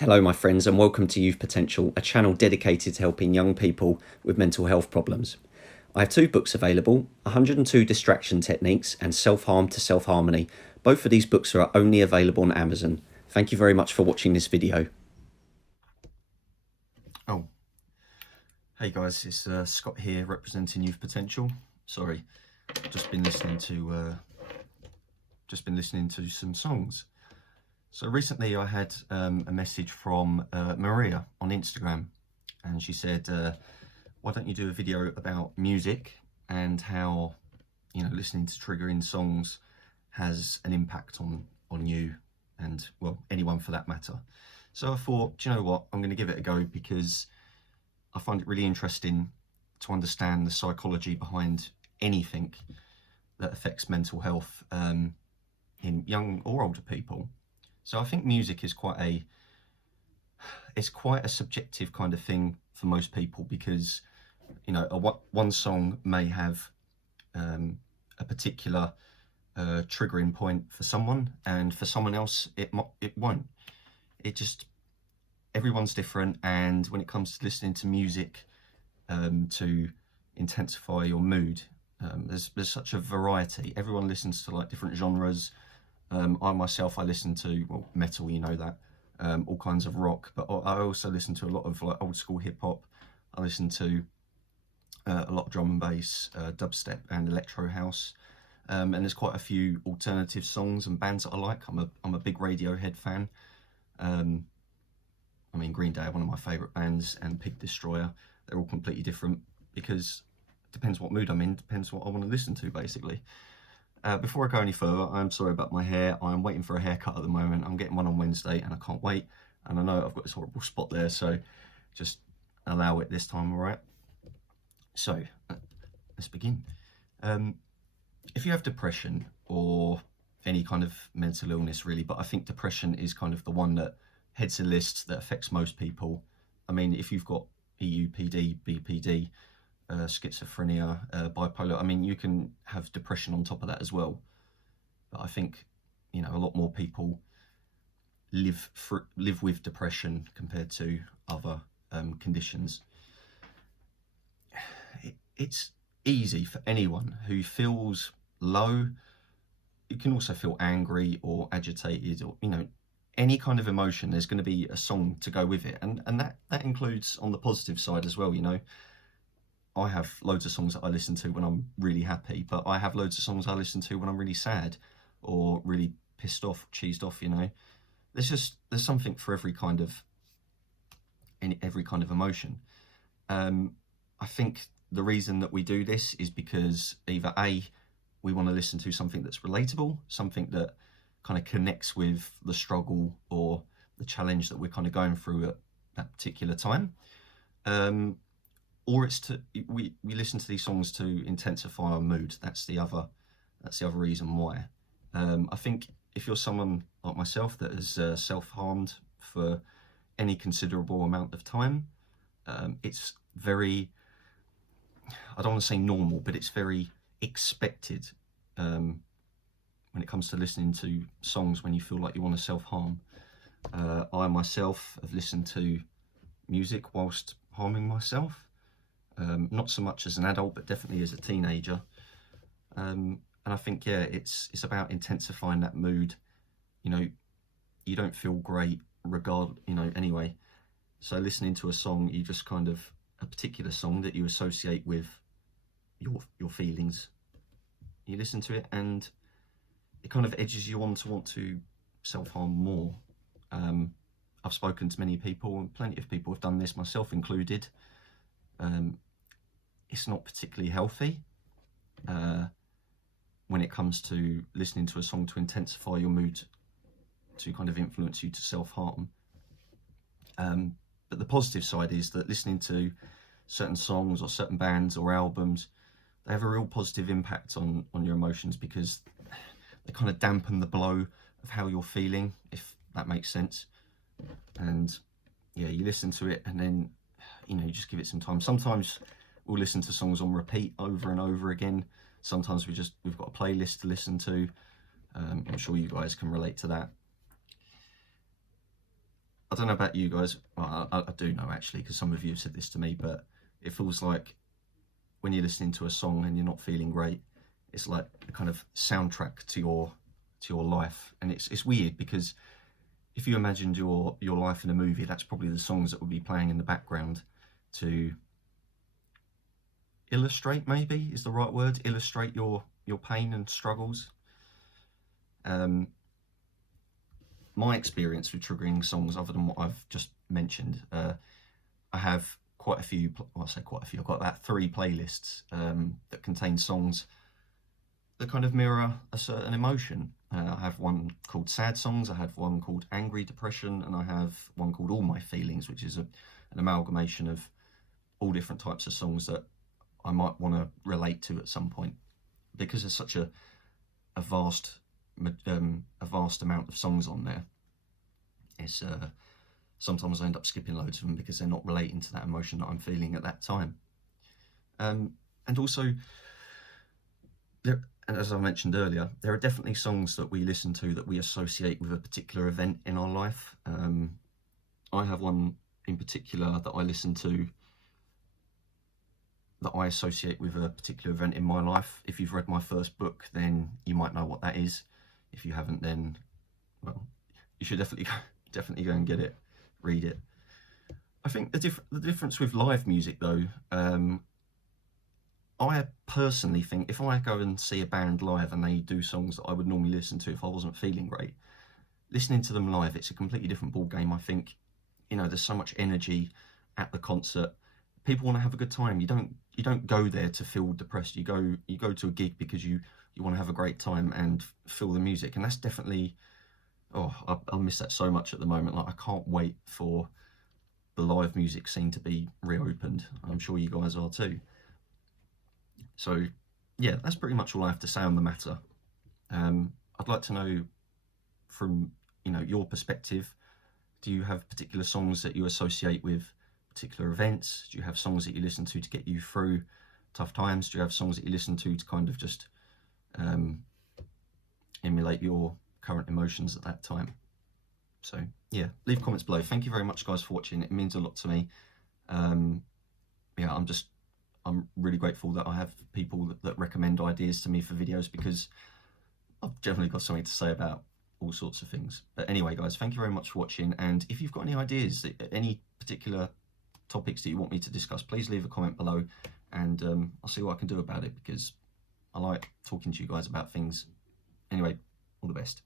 Hello, my friends, and welcome to Youth Potential, a channel dedicated to helping young people with mental health problems. I have two books available, 102 Distraction Techniques and Self-Harm to Self-Harmony. Both of these books are only available on Amazon. Thank you very much for watching this video. Oh, hey guys, it's Scott here representing Youth Potential. Sorry, just been listening to some songs. So recently I had a message from Maria on Instagram, and she said, why don't you do a video about music and how, listening to triggering songs has an impact on you and, well, anyone for that matter. So I thought, do you know what, I'm going to give it a go because I find it really interesting to understand the psychology behind anything that affects mental health in young or older people. So I think music is quite a subjective kind of thing for most people because, one song may have a particular triggering point for someone, and for someone else it won't. Everyone's different, and when it comes to listening to music to intensify your mood, there's such a variety. Everyone listens to like different genres. I myself, I listen to, well, metal, you know that, all kinds of rock, but I also listen to a lot of like old school hip hop. I listen to a lot of drum and bass, dubstep and electro house. And there's quite a few alternative songs and bands that I like. I'm a big Radiohead fan. I mean, Green Day are one of my favourite bands, and Pig Destroyer. They're all completely different because it depends what mood I'm in, depends what I want to listen to, basically. Before I go any further, I'm sorry about my hair. I'm waiting for a haircut at the moment. I'm getting one on Wednesday and I can't wait. And I know I've got this horrible spot there, so just allow it this time, all right? So, let's begin. If you have depression or any kind of mental illness, really, but I think depression is kind of the one that heads a list that affects most people. I mean, if you've got EUPD, BPD, schizophrenia, bipolar, I mean, you can have depression on top of that as well. But I think, a lot more people live with depression compared to other conditions. It's easy for anyone who feels low. You can also feel angry or agitated, or any kind of emotion. There's going to be a song to go with it, and that includes on the positive side as well. I have loads of songs that I listen to when I'm really happy, but I have loads of songs I listen to when I'm really sad or really pissed off, cheesed off. There's something for every kind of emotion. I think the reason that we do this is because either A, we want to listen to something that's relatable, something that kind of connects with the struggle or the challenge that we're kind of going through at that particular time, or we listen to these songs to intensify our mood. That's the other reason why. I think if you're someone like myself that has self-harmed for any considerable amount of time, it's very, I don't want to say normal, but it's very expected when it comes to listening to songs when you feel like you want to self-harm. I myself have listened to music whilst harming myself, not so much as an adult, but definitely as a teenager. And I think, yeah, it's about intensifying that mood. You don't feel great anyway. So listening to a song, you just kind of, a particular song that you associate with your feelings, you listen to it and it kind of edges you on to want to self-harm more. I've spoken to many people, and plenty of people have done this, myself included. It's not particularly healthy when it comes to listening to a song to intensify your mood, to kind of influence you to self-harm. But the positive side is that listening to certain songs or certain bands or albums, they have a real positive impact on your emotions because they kind of dampen the blow of how you're feeling, if that makes sense. And yeah, you listen to it and then, you just give it some time. Sometimes we'll listen to songs on repeat over and over again. Sometimes we've got a playlist to listen to. I'm sure you guys can relate to that. don't know about you guys. Well, I do know actually, because some of you have said this to me, but it feels like when you're listening to a song and you're not feeling great, it's like a kind of soundtrack to your life. And it's weird, because if you imagined your life in a movie, that's probably the songs that would be playing in the background to illustrate, maybe is the right word, illustrate your pain and struggles. My experience with triggering songs, other than what I've just mentioned, I have quite a few, well, I say quite a few, I've got about 3 playlists that contain songs that kind of mirror a certain emotion. I have one called Sad Songs, I have one called Angry Depression, and I have one called All My Feelings, which is an amalgamation of all different types of songs that I might want to relate to at some point. Because there's such a vast amount of songs on there, it's sometimes I end up skipping loads of them because they're not relating to that emotion that I'm feeling at that time. And also, and as I mentioned earlier, there are definitely songs that we listen to that we associate with a particular event in our life. I have one in particular that I listen to that I associate with a particular event in my life. If you've read my first book, then you might know what that is. If you haven't, then, well, you should definitely go and get it, read it. I think the difference with live music, though, I personally think if I go and see a band live and they do songs that I would normally listen to if I wasn't feeling great, listening to them live, it's a completely different ball game. I think, there's so much energy at the concert. People want to have a good time. You don't go there to feel depressed. You go to a gig because you want to have a great time and feel the music. And that's definitely, I miss that so much at the moment. Like, I can't wait for the live music scene to be reopened. I'm sure you guys are too. So yeah, that's pretty much all I have to say on the matter. I'd like to know from your perspective, do you have particular songs that you associate with particular events? Do you have songs that you listen to get you through tough times? Do you have songs that you listen to kind of just emulate your current emotions at that time? So yeah, leave comments below. Thank you very much, guys, for watching. It means a lot to me. Yeah, I'm really grateful that I have people that recommend ideas to me for videos, because I've generally got something to say about all sorts of things. But anyway, guys, thank you very much for watching. And if you've got any ideas, any particular topics that you want me to discuss, please leave a comment below, and I'll see what I can do about it, because I like talking to you guys about things. Anyway, all the best.